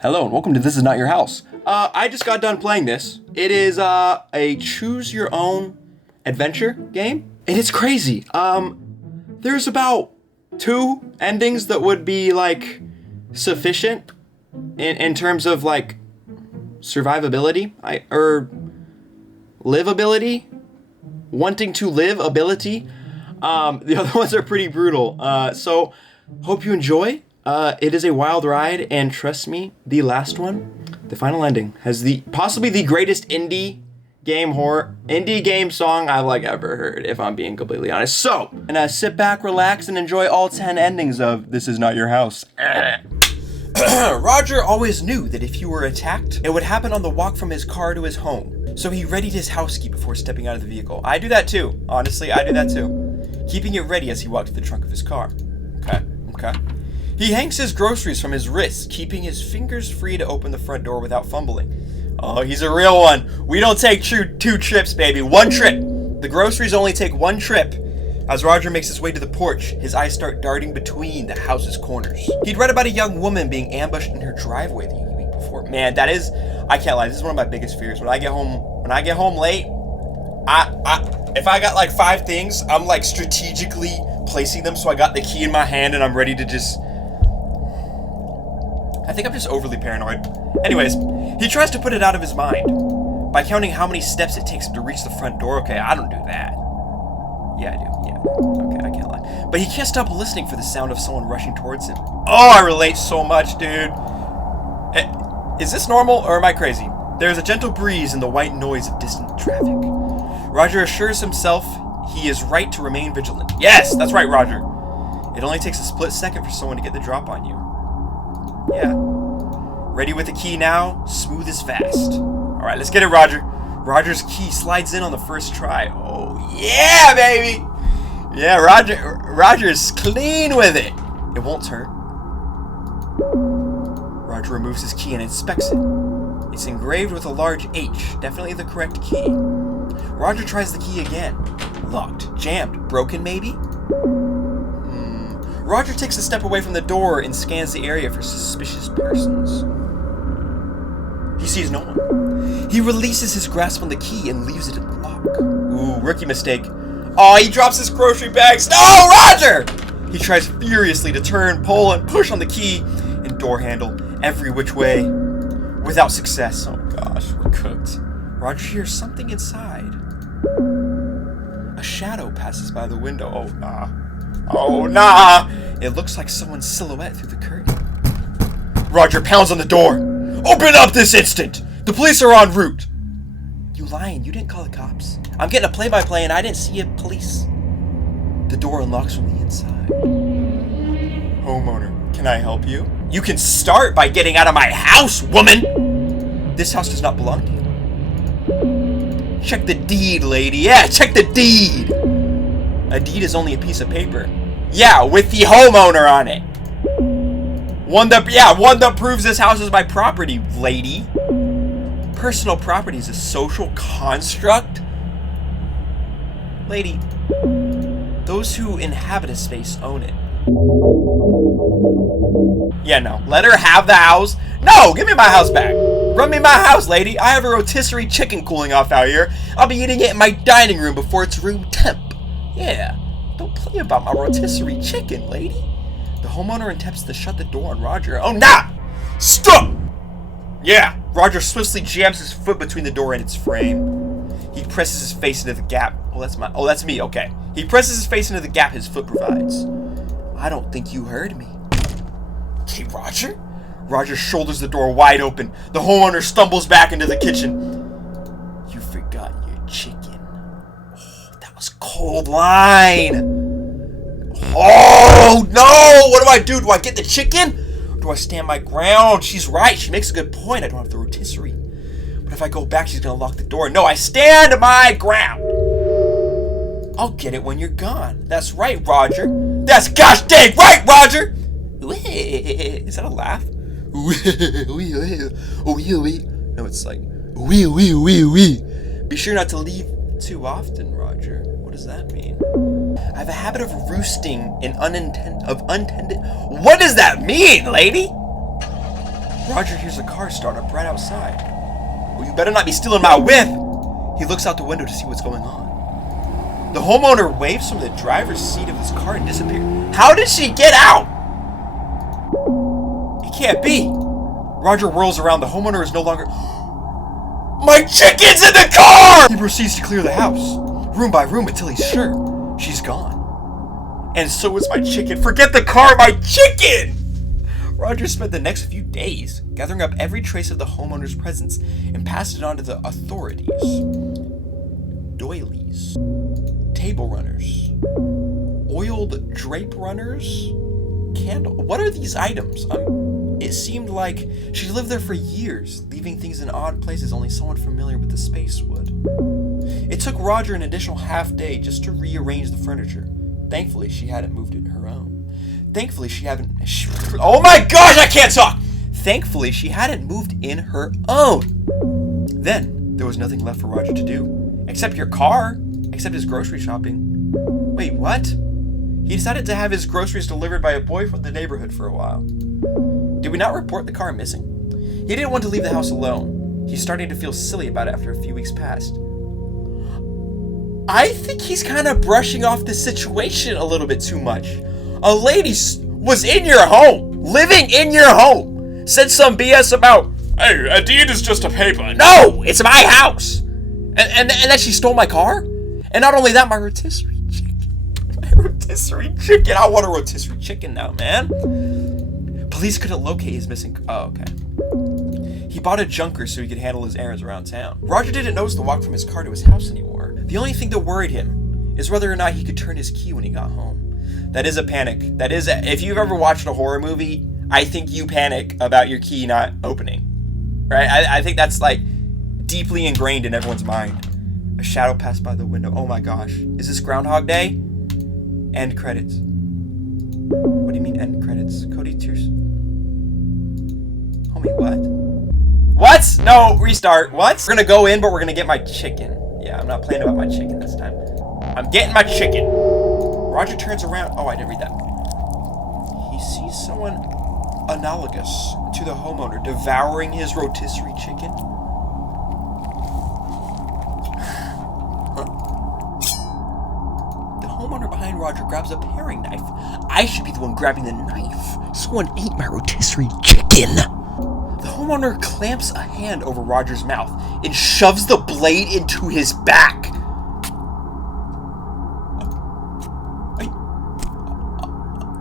Hello and welcome to This Is Not Your House. I just got done playing this. It is a choose your own adventure game. And it's crazy. There's about 2 endings that would be like sufficient in terms of like survivability or livability, wanting to live ability. The other ones are pretty brutal. So hope you enjoy. It is a wild ride, and trust me, the last one, the final ending, has possibly the greatest indie game song I've ever heard, if I'm being completely honest. So, and sit back, relax, and enjoy all 10 endings of This Is Not Your House. Roger always knew that if you were attacked, it would happen on the walk from his car to his home. So he readied his house key before stepping out of the vehicle. I do that too. Honestly, I do that too. Keeping it ready as he walked to the trunk of his car. Okay. He hangs his groceries from his wrists, keeping his fingers free to open the front door without fumbling. Oh, he's a real one. We don't take 2 trips, baby. 1 trip. The groceries only take 1 trip. As Roger makes his way to the porch, his eyes start darting between the house's corners. He'd read about a young woman being ambushed in her driveway the week before. Man, that is, I can't lie, this is one of my biggest fears. When I get home late, if I got like 5 things, I'm like strategically placing them so I got the key in my hand and I'm ready to just... I think I'm just overly paranoid. Anyways, he tries to put it out of his mind by counting how many steps it takes him to reach the front door. Okay, I don't do that. Yeah, I do. Yeah. Okay, I can't lie. But he can't stop listening for the sound of someone rushing towards him. Oh, I relate so much, dude. Is this normal or am I crazy? There's a gentle breeze and the white noise of distant traffic. Roger assures himself he is right to remain vigilant. Yes, that's right, Roger. It only takes a split second for someone to get the drop on you. Yeah. Ready with the key now? Smooth as fast. Alright, let's get it, Roger. Roger's key slides in on the first try. Oh, yeah, baby! Yeah, Roger's clean with it. It won't turn. Roger removes his key and inspects it. It's engraved with a large H, definitely the correct key. Roger tries the key again. Locked, jammed, broken maybe? Roger takes a step away from the door and scans the area for suspicious persons. He sees no one. He releases his grasp on the key and leaves it in the lock. Ooh, rookie mistake. Oh, he drops his grocery bags. No, Roger! He tries furiously to turn, pull, and push on the key and door handle every which way without success. Oh gosh, we're cooked. Roger hears something inside. A shadow passes by the window. Oh, nah. Oh, nah! It looks like someone's silhouette through the curtain. Roger pounds on the door. Open up this instant! The police are en route! You lying, you didn't call the cops. I'm getting a play-by-play and I didn't see a police. The door unlocks from the inside. Homeowner, can I help you? You can start by getting out of my house, woman! This house does not belong to you. Check the deed, lady. Yeah, check the deed! A deed is only a piece of paper. Yeah, with the homeowner on it. One that proves this house is my property, lady. Personal property is a social construct. Lady, those who inhabit a space own it. Yeah, no. Let her have the house. No, give me my house back. Run me my house, lady. I have a rotisserie chicken cooling off out here. I'll be eating it in my dining room before it's room temp. Yeah, don't play about my rotisserie chicken, lady. The homeowner attempts to shut the door on Roger. Oh, nah! Stop! Yeah, Roger swiftly jams his foot between the door and its frame. He presses his face into the gap. Oh, that's me, okay. He presses his face into the gap his foot provides. I don't think you heard me. Okay, Roger? Roger shoulders the door wide open. The homeowner stumbles back into the kitchen. You forgot your chicken. Oh, that was cold line. Oh, no! What do I do? Do I get the chicken? Or do I stand my ground? She's right. She makes a good point. I don't have the rotisserie. But if I go back, she's going to lock the door. No, I stand my ground. I'll get it when you're gone. That's right, Roger. That's gosh dang right, Roger! Is that a laugh? No, it's like... Be sure not to leave too often, Roger. What does that mean? I have a habit of roosting in untended... What does that mean, lady? Roger hears a car start up right outside. Well, you better not be stealing my whip! He looks out the window to see what's going on. The homeowner waves from the driver's seat of his car and disappears. How did she get out? It can't be. Roger whirls around. The homeowner is no longer... My chicken's in the car! He proceeds to clear the house, room by room, until he's sure she's gone. And so is my chicken. Forget the car, my chicken! Roger spent the next few days gathering up every trace of the homeowner's presence and passed it on to the authorities. Doilies, table runners, oiled drape runners, candle. What are these items? It seemed like she lived there for years, leaving things in odd places only someone familiar with the space would. It took Roger an additional half day just to rearrange the furniture. Thankfully, she hadn't moved it her own. Oh my gosh, I can't talk! Thankfully, she hadn't moved in her own. Then, there was nothing left for Roger to do. Except your car. Except his grocery shopping. Wait, what? He decided to have his groceries delivered by a boy from the neighborhood for a while. Did we not report the car missing? He didn't want to leave the house alone. He's starting to feel silly about it after a few weeks passed. I think he's kind of brushing off the situation a little bit too much. A lady was in your home, living in your home, said some BS about, hey, a deed is just a paper. No, it's my house. And then she stole my car? And not only that, my rotisserie chicken. My rotisserie chicken. I want a rotisserie chicken now, man. Police couldn't locate his missing... Oh, okay. He bought a junker so he could handle his errands around town. Roger didn't notice the walk from his car to his house anymore. The only thing that worried him is whether or not he could turn his key when he got home. That is a panic. If you've ever watched a horror movie, I think you panic about your key not opening. Right? I think that's like deeply ingrained in everyone's mind. A shadow passed by the window. Oh my gosh. Is this Groundhog Day? End credits. What do you mean end credits? Cody Tears. Homie, what? What? No, restart. What? We're gonna go in, but we're gonna get my chicken. Yeah, I'm not playing about my chicken this time. I'm getting my chicken. Roger turns around. Oh, I didn't read that. He sees someone analogous to the homeowner devouring his rotisserie chicken. The homeowner behind Roger grabs a paring knife. I should be the one grabbing the knife. Someone ate my rotisserie chicken. The homeowner clamps a hand over Roger's mouth and shoves the blade into his back.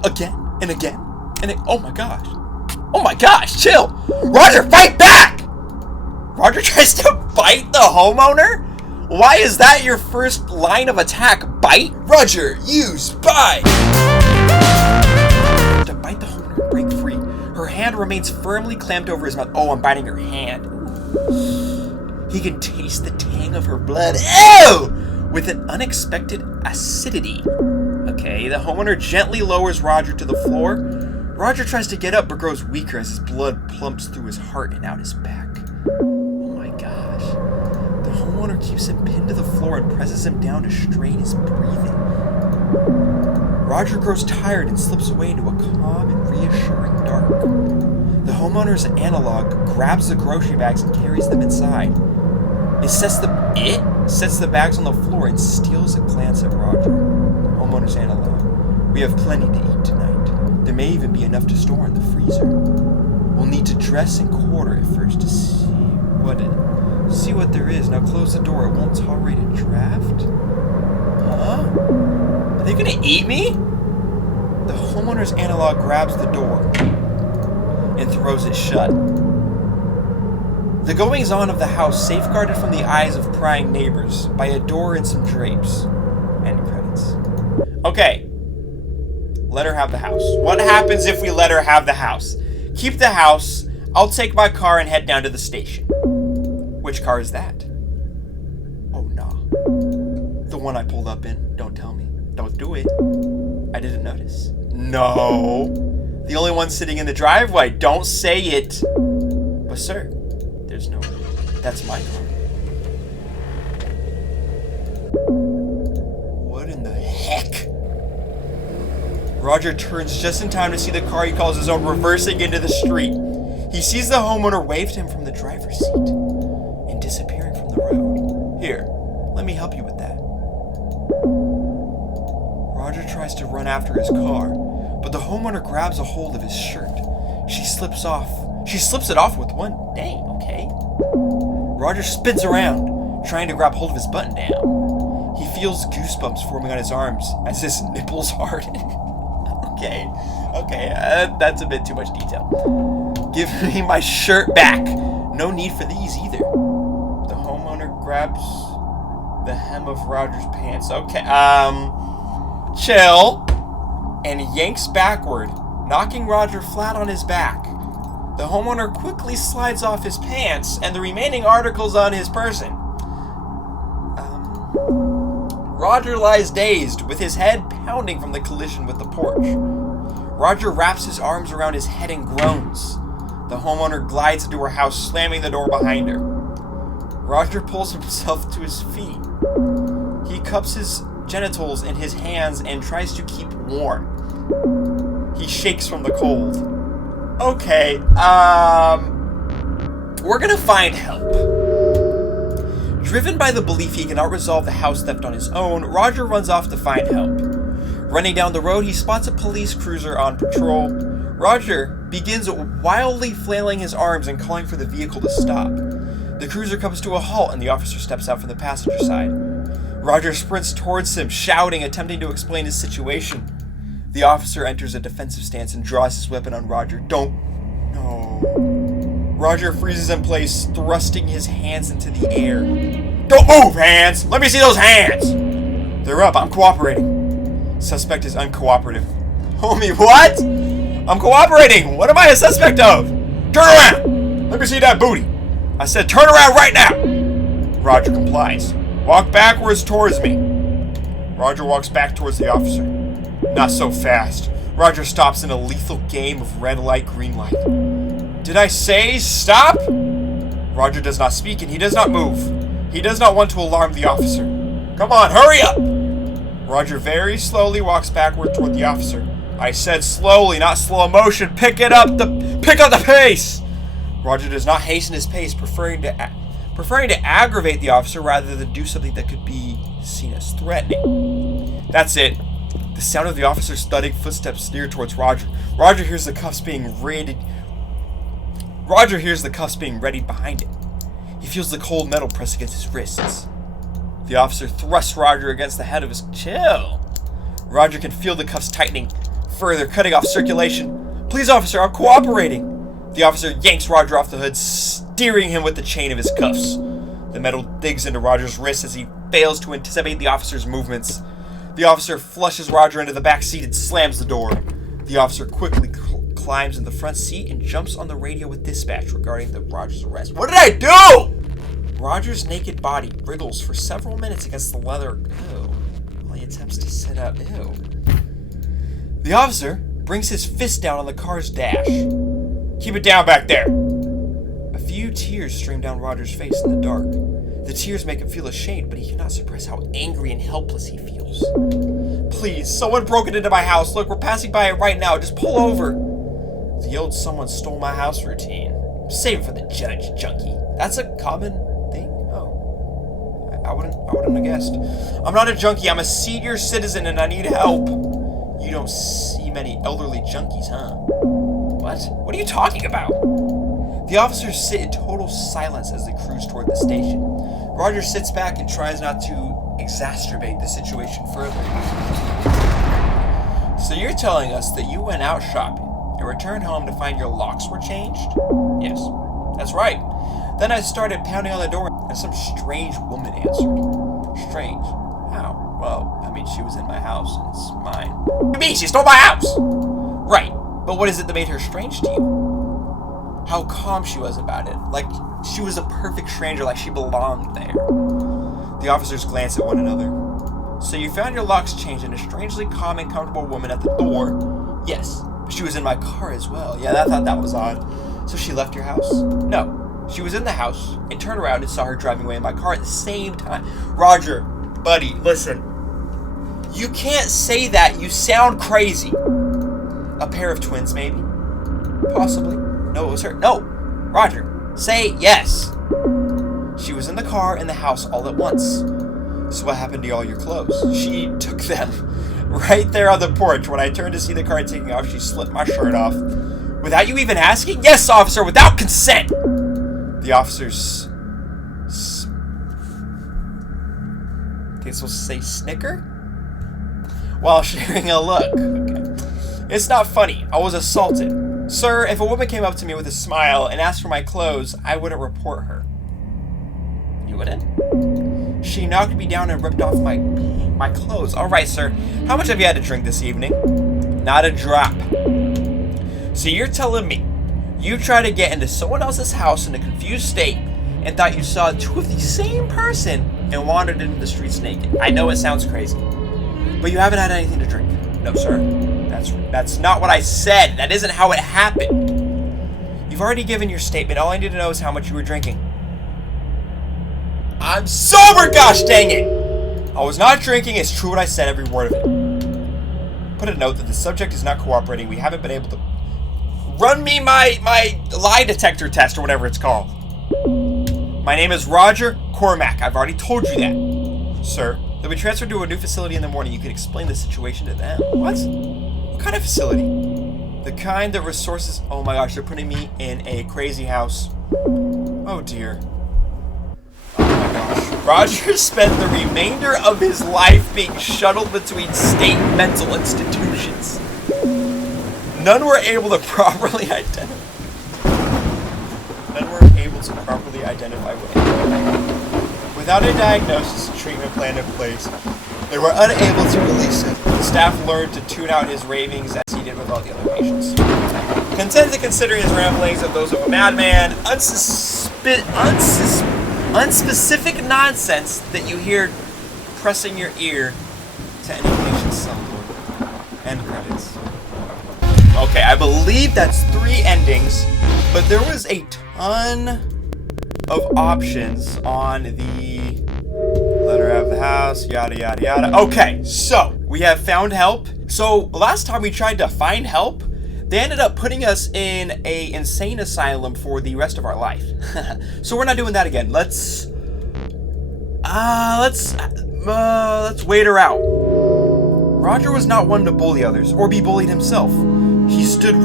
Again and again and oh my gosh. Oh my gosh, chill. Roger, fight back! Roger tries to bite the homeowner? Why is that your first line of attack? Bite? Roger, use bite! To bite the homeowner and break free. Her hand remains firmly clamped over his mouth. Oh, I'm biting her hand. He can taste the tang of her blood. Ew! With an unexpected acidity. Okay, the homeowner gently lowers Roger to the floor. Roger tries to get up but grows weaker as his blood plumps through his heart and out his back. Oh my gosh. The homeowner keeps him pinned to the floor and presses him down to strain his breathing. Roger grows tired and slips away into a calm and reassuring dark. The homeowner's analog grabs the grocery bags and carries them inside. It sets the bags on the floor and steals a glance at Roger. Homeowner's analog. We have plenty to eat tonight. There may even be enough to store in the freezer. We'll need to dress and quarter it first to see what there is. Now close the door. It won't tolerate a draft. Huh? Are they gonna eat me? The homeowner's analog grabs the door and throws it shut. The goings-on of the house safeguarded from the eyes of prying neighbors by a door and some drapes. End credits. Okay. Let her have the house. What happens if we let her have the house? Keep the house. I'll take my car and head down to the station. Which car is that? Oh, nah. The one I pulled up in. Don't tell me. Don't do it. I didn't notice. No. The only one sitting in the driveway. Don't say it. But sir, there's no... That's my car. What in the heck? Roger turns just in time to see the car he calls his own reversing into the street. He sees the homeowner wave to him from the driver's seat and disappearing from the road. Here, let me help you with that. Roger tries to run after his car, but the homeowner grabs a hold of his shirt. She slips it off with one. Dang, okay. Roger spins around, trying to grab hold of his button down. He feels goosebumps forming on his arms as his nipples harden. Okay, that's a bit too much detail. Give me my shirt back. No need for these either. The homeowner grabs the hem of Roger's pants. Okay, chill. And yanks backward, knocking Roger flat on his back. The homeowner quickly slides off his pants and the remaining articles on his person. Roger lies dazed, with his head pounding from the collision with the porch. Roger wraps his arms around his head and groans. The homeowner glides into her house, slamming the door behind her. Roger pulls himself to his feet. He cups his genitals in his hands and tries to keep warm. He shakes from the cold. Okay, we're gonna find help. Driven by the belief he cannot resolve the house theft on his own, Roger runs off to find help. Running down the road, he spots a police cruiser on patrol. Roger begins wildly flailing his arms and calling for the vehicle to stop. The cruiser comes to a halt and the officer steps out from the passenger side. Roger sprints towards him, shouting, attempting to explain his situation. The officer enters a defensive stance and draws his weapon on Roger. No. Roger freezes in place, thrusting his hands into the air. Don't move, hands! Let me see those hands! They're up, I'm cooperating. Suspect is uncooperative. Homie, what? I'm cooperating! What am I a suspect of? Turn around! Let me see that booty. I said turn around right now! Roger complies. Walk backwards towards me. Roger walks back towards the officer. Not so fast. Roger stops in a lethal game of red light, green light. Did I say stop? Roger does not speak and he does not move. He does not want to alarm the officer. Come on, hurry up! Roger very slowly walks backward toward the officer. I said slowly, not slow motion. Pick up the pace! Roger does not hasten his pace, preferring to aggravate the officer rather than do something that could be seen as threatening. That's it. The sound of the officer's thudding footsteps steer towards Roger. Roger hears the cuffs being readied behind him. He feels the cold metal press against his wrists. The officer thrusts Roger against the head of his chill. Roger can feel the cuffs tightening, further cutting off circulation. Please, officer, I'm cooperating. The officer yanks Roger off the hood, steering him with the chain of his cuffs. The metal digs into Roger's wrist as he fails to anticipate the officer's movements. The officer flushes Roger into the back seat and slams the door. The officer quickly climbs in the front seat and jumps on the radio with dispatch regarding Roger's arrest. What did I do? Roger's naked body wriggles for several minutes against the leather while he attempts to sit up. The officer brings his fist down on the car's dash. Keep it down back there. A few tears stream down Roger's face in the dark. The tears make him feel ashamed, but he cannot suppress how angry and helpless he feels. Please, someone broke it into my house. Look, we're passing by it right now. Just pull over. The old someone stole my house routine. Save it for the judge, junkie. That's a common thing? Oh. I wouldn't have guessed. I'm not a junkie. I'm a senior citizen and I need help. You don't see many elderly junkies, huh? What? What are you talking about? The officers sit in total silence as they cruise toward the station. Roger sits back and tries not to exacerbate the situation further. So you're telling us that you went out shopping and returned home to find your locks were changed? Yes, that's right. Then I started pounding on the door and some strange woman answered. Strange? How? Well, I mean, she was in my house and it's mine. What do you mean? She stole my house! Right, but what is it that made her strange to you? How calm she was about it. Like she was a perfect stranger, like she belonged there. The officers glance at one another. So you found your locks changed and a strangely calm and comfortable woman at the door? Yes, but she was in my car as well. Yeah, I thought that was odd. So she left your house? No, she was in the house and turned around and saw her driving away in my car at the same time. Roger, buddy, listen. You can't say that. You sound crazy. A pair of twins, maybe? Possibly. No, it was her. No! Roger, say yes! She was in the car and the house all at once. So what happened to all your clothes? She took them. Right there on the porch. When I turned to see the car taking off, she slipped my shirt off. Without you even asking? Yes, officer, without consent! The officers... Okay, so say snicker? While sharing a look. Okay. It's not funny. I was assaulted. Sir, if a woman came up to me with a smile and asked for my clothes, I wouldn't report her. You wouldn't? She knocked me down and ripped off my clothes. Alright, sir. How much have you had to drink this evening? Not a drop. So you're telling me you tried to get into someone else's house in a confused state and thought you saw two of the same person and wandered into the streets naked. I know it sounds crazy, but you haven't had anything to drink. No, sir. That's not what I said. That isn't how it happened. You've already given your statement. All I need to know is how much you were drinking. I'm sober, gosh dang it! I was not drinking. It's true what I said, every word of it. Put a note that the subject is not cooperating. We haven't been able to run me my lie detector test or whatever it's called. My name is Roger Cormack. I've already told you that. Sir, they'll be transferred to a new facility in the morning. You can explain the situation to them. What? What kind of facility? The kind that resources... Oh my gosh, they're putting me in a crazy house. Oh dear. Oh my gosh. Roger spent the remainder of his life being shuttled between state mental institutions. None were able to properly identify what. Without a diagnosis and treatment plan in place, they were unable to release him. The staff learned to tune out his ravings as he did with all the other patients. Content to consider his ramblings of those of a madman, unspecific nonsense that you hear pressing your ear to any patient's cell door. End credits. Okay, I believe that's 3 endings, but there was a ton of options on the letter out of the house, yada yada yada. Okay, so we have found help. So last time we tried to find help, they ended up putting us in a insane asylum for the rest of our life. So we're not doing that again. Let's wait her out. Roger was not one to bully others or be bullied himself. He stood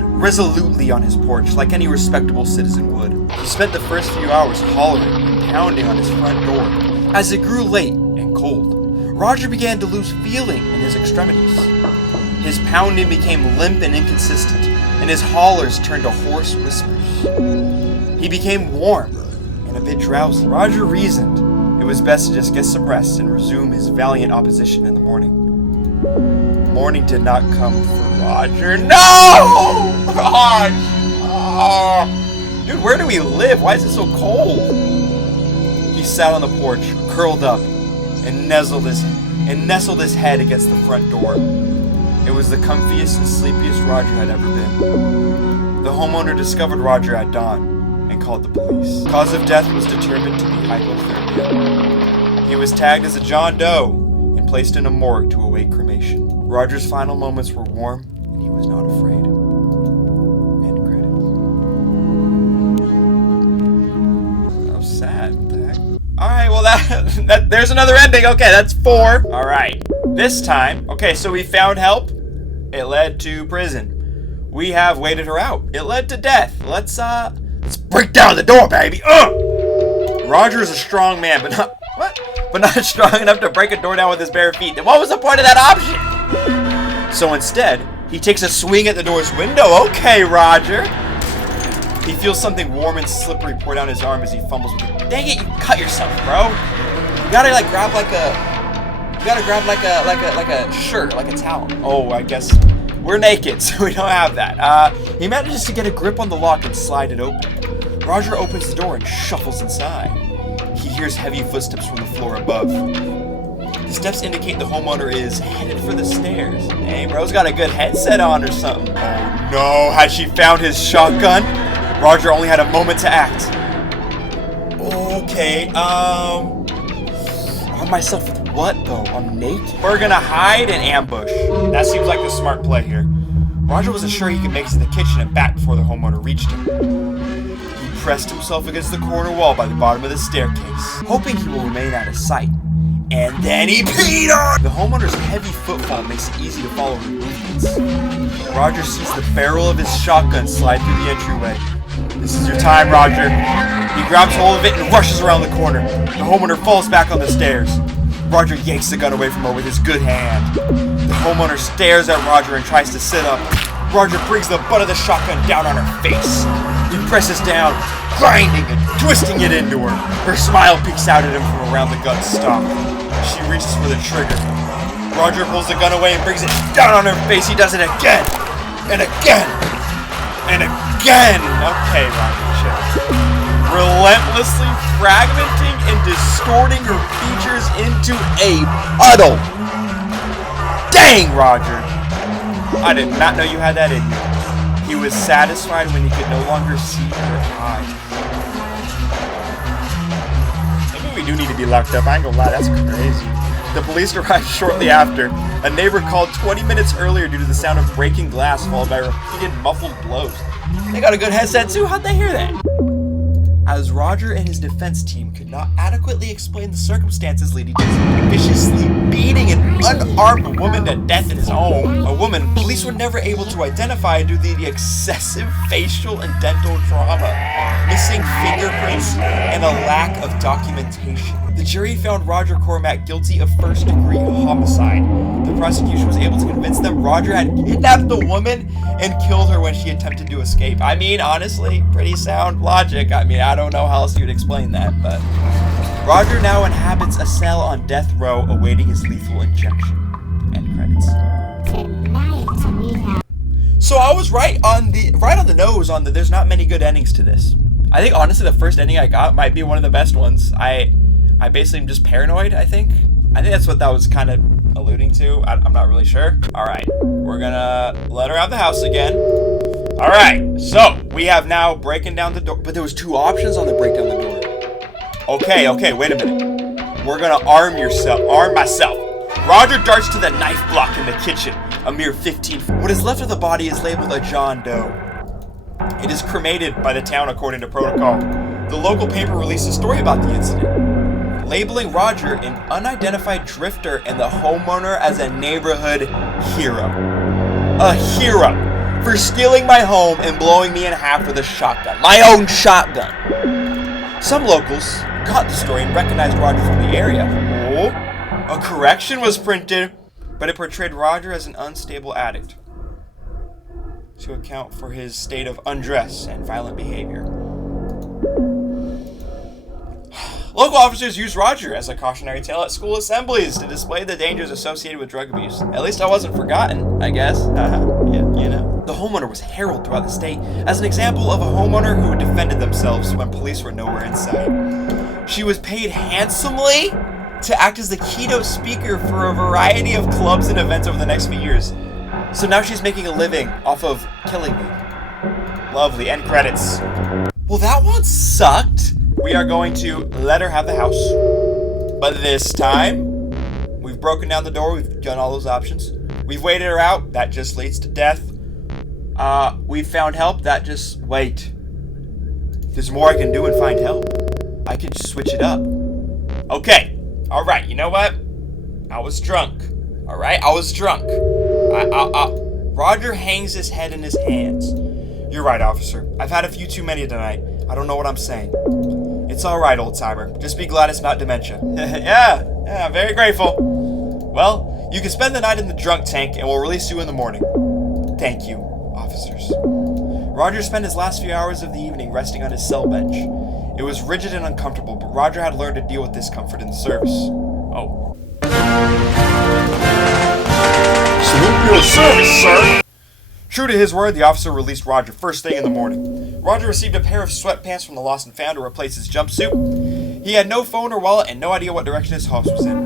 resolutely on his porch like any respectable citizen would. He spent the first few hours hollering and pounding on his front door. As it grew late and cold, Roger began to lose feeling in his extremities. His pounding became limp and inconsistent, and his hollers turned to hoarse whispers. He became warm and a bit drowsy. Roger reasoned it was best to just get some rest and resume his valiant opposition in the morning. Morning did not come for Roger. No! God! Oh. Dude, where do we live? Why is it so cold? He sat on the porch, curled up, and nestled his head against the front door. It was the comfiest and sleepiest Roger had ever been. The homeowner discovered Roger at dawn and called the police. Cause of death was determined to be hypothermia. He was tagged as a John Doe and placed in a morgue to await cremation. Roger's final moments were warm, and he was not afraid. End credits. How sad. What the heck? Alright, well there's another ending. Okay, that's 4. Alright. This time, okay, so we found help. It led to prison. We have waited her out. It led to death. Let's break down the door, baby. Roger is a strong man, but not strong enough to break a door down with his bare feet. Then what was the point of that option? So instead, he takes a swing at the door's window. Okay, Roger. He feels something warm and slippery pour down his arm as he fumbles with it. Dang it, you cut yourself, bro. You gotta grab like a shirt, like a towel. Oh, I guess we're naked, so we don't have that. He manages to get a grip on the lock and slide it open. Roger opens the door and shuffles inside. He hears heavy footsteps from the floor above. The steps indicate the homeowner is headed for the stairs. Hey, bro's got a good headset on or something. Oh no, had she found his shotgun? Roger only had a moment to act. Okay, arm myself with what though? I'm naked? We're gonna hide and ambush. That seems like the smart play here. Roger wasn't sure he could make it to the kitchen and back before the homeowner reached him. He pressed himself against the corner wall by the bottom of the staircase, hoping he will remain out of sight. And then he peed on! The homeowner's heavy footfall makes it easy to follow her movements. Roger sees the barrel of his shotgun slide through the entryway. This is your time, Roger. He grabs hold of it and rushes around the corner. The homeowner falls back on the stairs. Roger yanks the gun away from her with his good hand. The homeowner stares at Roger and tries to sit up. Roger brings the butt of the shotgun down on her face. He presses down, grinding and twisting it into her. Her smile peeks out at him from around the gun stock. She reaches for the trigger. Roger pulls the gun away and brings it down on her face. He does it again, and again, and again. Okay, Roger, chill. Relentlessly fragmenting and distorting her features into a puddle. Dang, Roger! I did not know you had that in you. He was satisfied when he could no longer see her eyes. Maybe we do need to be locked up. I ain't gonna lie, that's crazy. The police arrived shortly after. A neighbor called 20 minutes earlier due to the sound of breaking glass followed by repeated muffled blows. They got a good headset too. How'd they hear that? As Roger and his defense team could not adequately explain the circumstances leading to his viciously beating an unarmed woman to death in his home, a woman police were never able to identify due to the excessive facial and dental trauma, missing fingerprints, and a lack of documentation. The jury found Roger Cormack guilty of first-degree homicide. The prosecution was able to convince them Roger had kidnapped the woman and killed her when she attempted to escape. I mean, honestly, pretty sound logic. I mean, I don't know how else you'd explain that, but... Roger now inhabits a cell on death row awaiting his lethal injection. End credits. So I was right on the nose on the there's not many good endings to this. I think honestly the first ending I got might be one of the best ones. I basically am just paranoid, I think. I think that's what that was kind of alluding to. I'm not really sure. Alright, we're gonna let her out of the house again. Alright, so we have now breaking down the door. But there was two options on the break down the door. Okay, wait a minute. We're gonna arm myself. Roger darts to the knife block in the kitchen. A mere 15 feet. What is left of the body is labeled a John Doe. It is cremated by the town according to protocol. The local paper released a story about the incident, labeling Roger an unidentified drifter and the homeowner as a neighborhood hero. A hero for stealing my home and blowing me in half with a shotgun. My own shotgun. Some locals caught the story and recognized Roger from the area. Oh, a correction was printed, but it portrayed Roger as an unstable addict to account for his state of undress and violent behavior. Local officers used Roger as a cautionary tale at school assemblies to display the dangers associated with drug abuse. At least I wasn't forgotten, I guess. Yeah, you know. The homeowner was heralded throughout the state as an example of a homeowner who defended themselves when police were nowhere in sight. She was paid handsomely to act as the keynote speaker for a variety of clubs and events over the next few years. So now she's making a living off of killing me. Lovely. End credits. Well, that one sucked. We are going to let her have the house. But this time, we've broken down the door. We've done all those options. We've waited her out. That just leads to death. We've found help. That just... Wait. There's more I can do and find help. I could switch it up. Okay. Alright, you know what? I was drunk. Alright, I was drunk. Roger hangs his head in his hands. You're right, officer. I've had a few too many tonight. I don't know what I'm saying. It's alright, old timer. Just be glad it's not dementia. Yeah, I'm very grateful. Well, you can spend the night in the drunk tank and we'll release you in the morning. Thank you, officers. Roger spent his last few hours of the evening resting on his cell bench. It was rigid and uncomfortable, but Roger had learned to deal with discomfort in the service. Oh. Salute your service, sir! True to his word, the officer released Roger first thing in the morning. Roger received a pair of sweatpants from the lost and found to replace his jumpsuit. He had no phone or wallet and no idea what direction his house was in.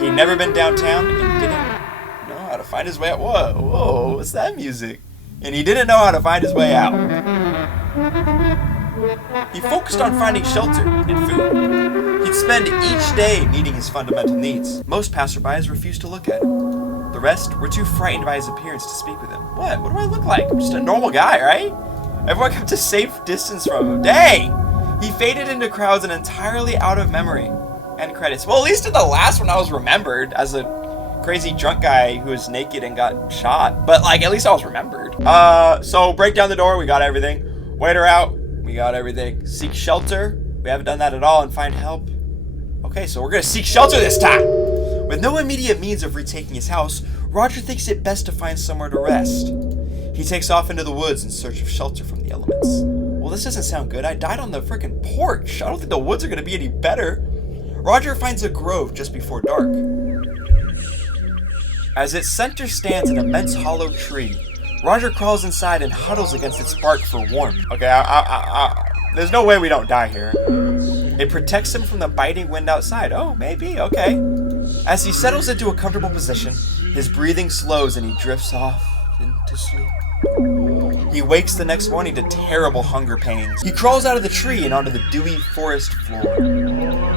He'd never been downtown and didn't know how to find his way out. Whoa, what's that music? And he didn't know how to find his way out. He focused on finding shelter and food. He'd spend each day meeting his fundamental needs. Most passerbys refused to look at him. The rest were too frightened by his appearance to speak with him. What? What do I look like? I'm just a normal guy, right? Everyone kept a safe distance from him. Dang! He faded into crowds and entirely out of memory. End credits. Well, at least in the last one I was remembered as a crazy drunk guy who was naked and got shot. But, like, at least I was remembered. So break down the door. We got everything. Waiter out. We got everything. Seek shelter. We haven't done that at all. And find help. Okay, so we're gonna seek shelter this time. With no immediate means of retaking his house, Roger thinks it best to find somewhere to rest. He takes off into the woods in search of shelter from the elements. Well, this doesn't sound good. I died on the frickin' porch. I don't think the woods are gonna be any better. Roger finds a grove just before dark. As its center stands an immense hollow tree, Roger crawls inside and huddles against its bark for warmth. Okay, there's no way we don't die here. It protects him from the biting wind outside. Oh, maybe, okay. As he settles into a comfortable position, his breathing slows and he drifts off into sleep. He wakes the next morning to terrible hunger pains. He crawls out of the tree and onto the dewy forest floor.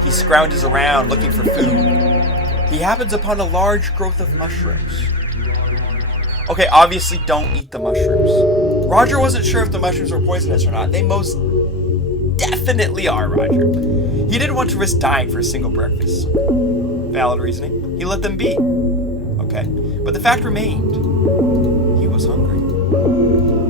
He scrounges around looking for food. He happens upon a large growth of mushrooms. Okay, obviously don't eat the mushrooms. Roger wasn't sure if the mushrooms were poisonous or not. They most definitely are, Roger. He didn't want to risk dying for a single breakfast. Valid reasoning. He let them be. Okay. But the fact remained. He was hungry.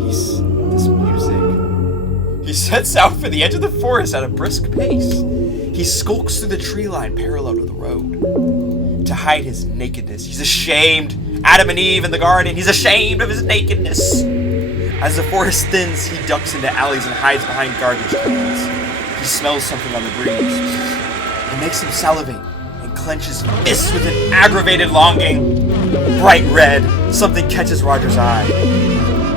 This music. He sets out for the edge of the forest at a brisk pace. He skulks through the tree line parallel to the road. To hide his nakedness. He's ashamed. Adam and Eve in the garden. He's ashamed of his nakedness. As the forest thins, he ducks into alleys and hides behind garbage cans. He smells something on the breeze. It makes him salivate and clenches fists with an aggravated longing. Bright red, something catches Roger's eye.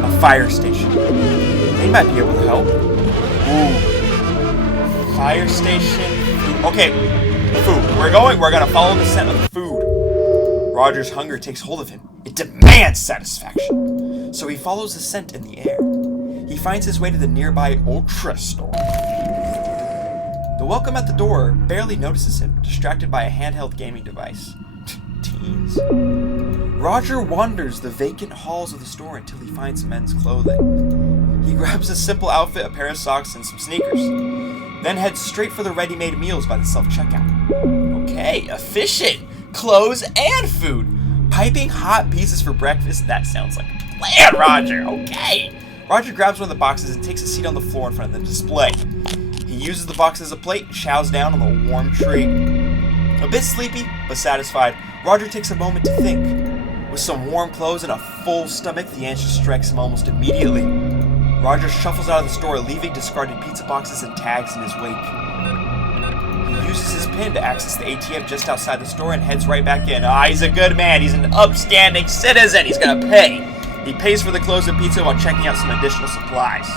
A fire station. They might be able to help. Ooh. Fire station. Okay, food. We're gonna follow the scent of the food. Roger's hunger takes hold of him. It demands satisfaction. So he follows the scent in the air. He finds his way to the nearby Ultra store. The welcome at the door barely notices him, distracted by a handheld gaming device. Teens. Roger wanders the vacant halls of the store until he finds men's clothing. He grabs a simple outfit, a pair of socks, and some sneakers. Then heads straight for the ready-made meals by the self-checkout. Okay, efficient. Clothes and food. Piping hot pizzas for breakfast. That sounds like a plan, Roger. Okay. Roger grabs one of the boxes and takes a seat on the floor in front of the display. He uses the box as a plate and chows down on the warm treat. A bit sleepy, but satisfied, Roger takes a moment to think. With some warm clothes and a full stomach, the answer strikes him almost immediately. Roger shuffles out of the store, leaving discarded pizza boxes and tags in his wake. He uses his PIN to access the ATM just outside the store and heads right back in. He's a good man. He's an upstanding citizen. He's gonna pay. He pays for the clothes and pizza while checking out some additional supplies.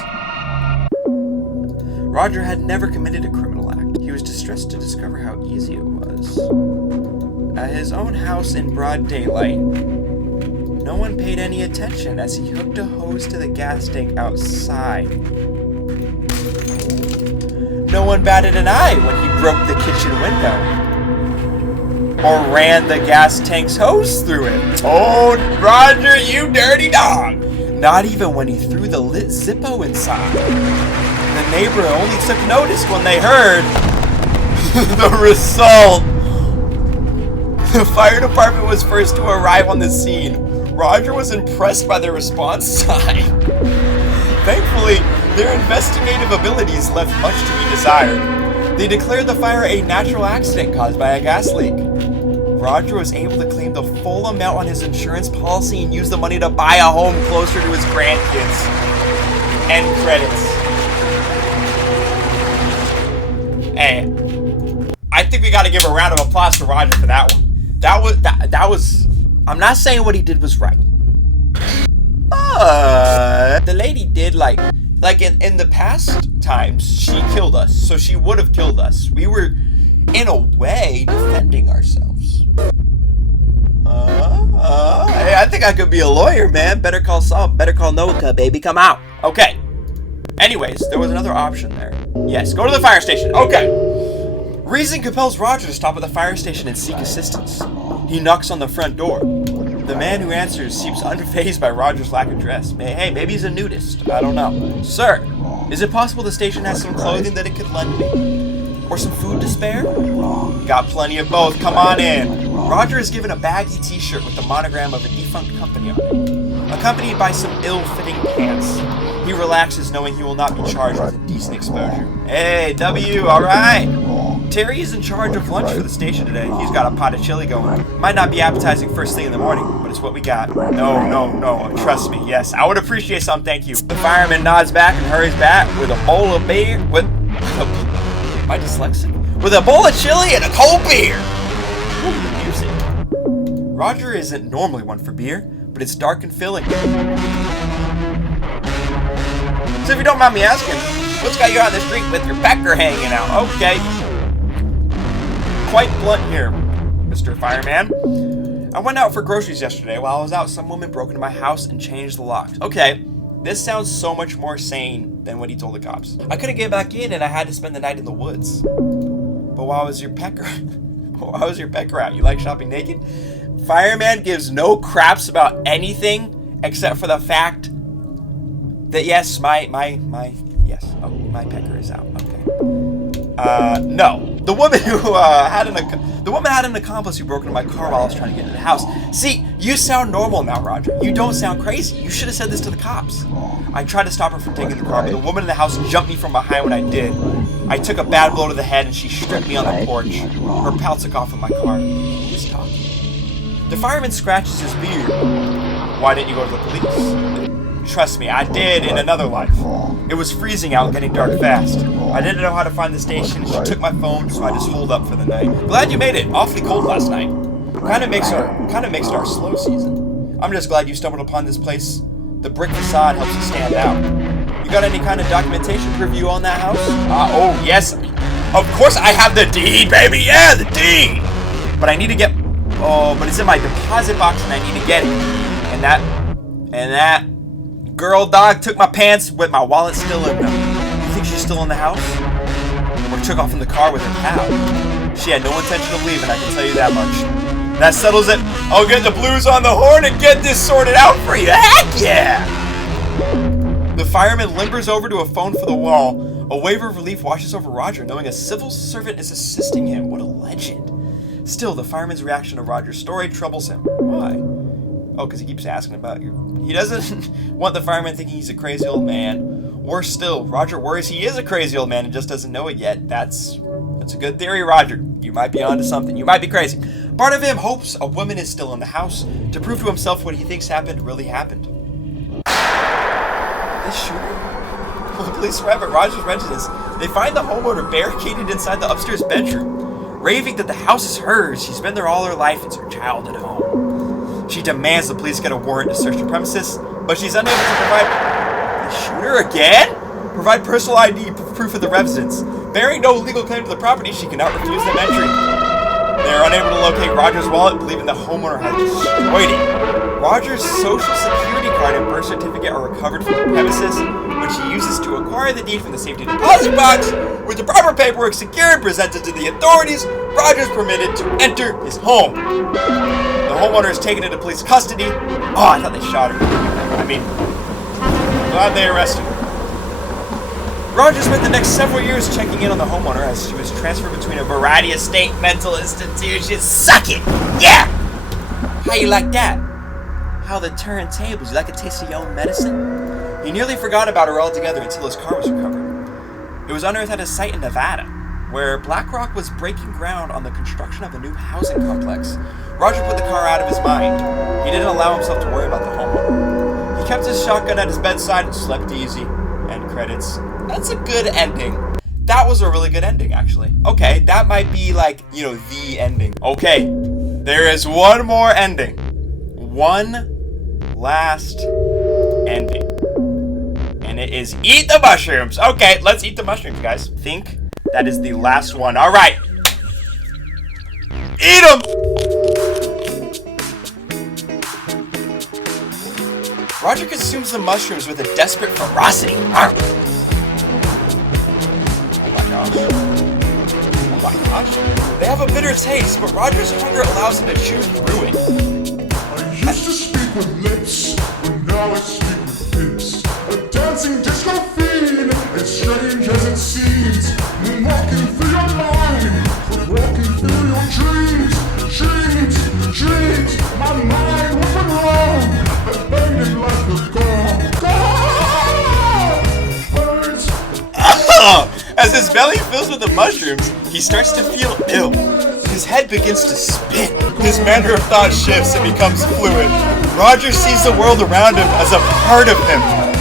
Roger had never committed a criminal act. He was distressed to discover how easy it was. At his own house in broad daylight, no one paid any attention as he hooked a hose to the gas tank outside. No one batted an eye when he broke the kitchen window. Or ran the gas tank's hose through it. Oh, Roger, you dirty dog! Not even when he threw the lit Zippo inside. The neighbor only took notice when they heard the result. The fire department was first to arrive on the scene. Roger was impressed by their response time. Thankfully, their investigative abilities left much to be desired. They declared the fire a natural accident caused by a gas leak. Roger was able to claim the full amount on his insurance policy and use the money to buy a home closer to his grandkids. End credits. Hey, I think we gotta give a round of applause to Roger for that one. That was. I'm not saying what he did was right. But the lady did like in the past times, she killed us. So she would have killed us. We were, in a way, defending ourselves. Hey, I think I could be a lawyer, man. Better call Saul, better call Noah, baby. Come out. Okay. Anyways, there was another option there. Yes, go to the fire station. Okay. Reason compels Roger to stop at the fire station and seek assistance. He knocks on the front door. The man who answers seems unfazed by Roger's lack of dress. Hey, maybe he's a nudist. I don't know. Sir, is it possible the station has some clothing that it could lend me? Or some food to spare? Got plenty of both. Come on in. Roger is given a baggy t-shirt with the monogram of a defunct company on it, accompanied by some ill-fitting pants. He relaxes knowing he will not be charged with indecent exposure. Hey, W, alright? Terry is in charge of lunch for the station today. He's got a pot of chili going. Might not be appetizing first thing in the morning, but it's what we got. No, trust me, yes. I would appreciate some, thank you. The fireman nods back and hurries back with a bowl of beer, am I dyslexic? With a bowl of chili and a cold beer! Ooh, the music. Roger isn't normally one for beer, but it's dark and filling. So if you don't mind me asking, what's got you out on the street with your pecker hanging out? Okay. Quite blunt here, Mr. Fireman. I went out for groceries yesterday. While I was out, some woman broke into my house and changed the locks. Okay, this sounds so much more sane than what he told the cops. I couldn't get back in and I had to spend the night in the woods. But why was your pecker out? You like shopping naked? Fireman gives no craps about anything except for the fact that yes, my pecker is out. Okay. No. The woman who had an accomplice who broke into my car while I was trying to get into the house. See, you sound normal now, Roger. You don't sound crazy. You should have said this to the cops. I tried to stop her from taking the car, but the woman in the house jumped me from behind when I did. I took a bad blow to the head and she stripped me on the porch. Her pal took off in my car. Who's talking? The fireman scratches his beard. Why didn't you go to the police? Trust me, I did in another life. It was freezing out and getting dark fast. I didn't know how to find the station. She took my phone, so I just holed up for the night. Glad you made it. Awfully cold last night. Kinda makes it our slow season. I'm just glad you stumbled upon this place. The brick facade helps it stand out. You got any kind of documentation proof you own that house? Oh yes. Of course I have the deed, baby. Yeah, the deed. But I need to get. Oh, but it's in my deposit box and I need to get it. And that girl dog took my pants with my wallet still in them. You think she's still in the house? Or took off in the car with her pal? She had no intention of leaving, I can tell you that much. That settles it. I'll get the blues on the horn and get this sorted out for you. Heck yeah! The fireman limbers over to a phone for the wall. A wave of relief washes over Roger, knowing a civil servant is assisting him. What a legend. Still, the fireman's reaction to Roger's story troubles him. Why? Oh, because he keeps asking about you. He doesn't want the fireman thinking he's a crazy old man. Worse still, Roger worries he is a crazy old man and just doesn't know it yet. That's a good theory, Roger. You might be onto something. You might be crazy. Part of him hopes a woman is still in the house to prove to himself what he thinks happened really happened. This shooter? Well, the police arrive at Roger's residence. They find the homeowner barricaded inside the upstairs bedroom, raving that the house is hers. She's been there all her life. It's her childhood home. She demands the police get a warrant to search the premises, but she's unable to provide... The shooter again? Provide personal ID proof of the residence. Bearing no legal claim to the property, she cannot refuse them entry. They are unable to locate Roger's wallet, believing the homeowner has destroyed it. Roger's social security card and birth certificate are recovered from the premises, which he uses to acquire the deed from the safety deposit box. With the proper paperwork secured and presented to the authorities, Roger is permitted to enter his home. The homeowner is taken into police custody. Oh, I thought they shot her. I mean, glad they arrested her. Roger spent the next several years checking in on the homeowner as she was transferred between a variety of state mental institutions. Suck it! Yeah! How you like that? How the turntables? You like a taste of your own medicine? He nearly forgot about her altogether until his car was recovered. It was unearthed at a site in Nevada, where BlackRock was breaking ground on the construction of a new housing complex. Roger put the car out of his mind. He didn't allow himself to worry about the homeowner. He kept his shotgun at his bedside and slept easy. End credits. That's a good ending. That was a really good ending, actually. Okay, that might be like, the ending. Okay, there is one more ending. One last ending. And it is eat the mushrooms. Okay, let's eat the mushrooms, guys. Think that is the last one. All right. Eat them! Roger consumes the mushrooms with a desperate ferocity. Oh my gosh. They have a bitter taste, but Roger's hunger allows him to chew through it. speak with lips, but now I speak with hips. A dancing disco fiend, as strange as it seems. Walking through your mind, walking through your dreams. Dreams, my mind went wrong, abandoned like a birds. As his belly fills with the mushrooms, he starts to feel ill. His head begins to spin. His manner of thought shifts and becomes fluid. Roger sees the world around him as a part of him,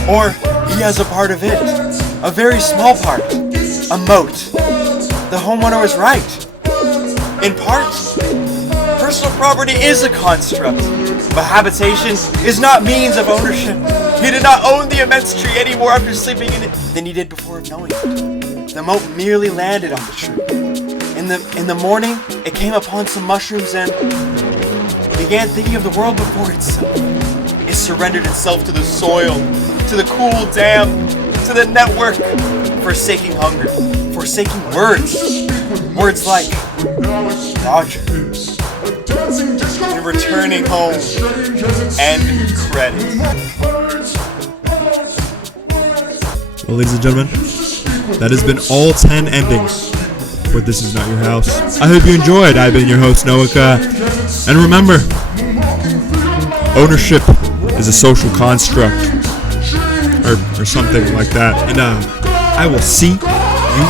or he has a part of it. A very small part. A moat. The homeowner was right. In part, personal property is a construct, but habitation is not means of ownership. He did not own the immense tree any more after sleeping in it than he did before knowing it. The moat merely landed on the tree. In the morning, it came upon some mushrooms and began thinking of the world before itself. It surrendered itself to the soil, to the cool damp, to the network, forsaking hunger, forsaking words. Words like Roger, and returning home, and credits. Well, ladies and gentlemen, that has been all 10 endings for This Is Not Your House. I hope you enjoyed. I've been your host, Noaka. And remember, ownership is a social construct, or something like that. And I will see you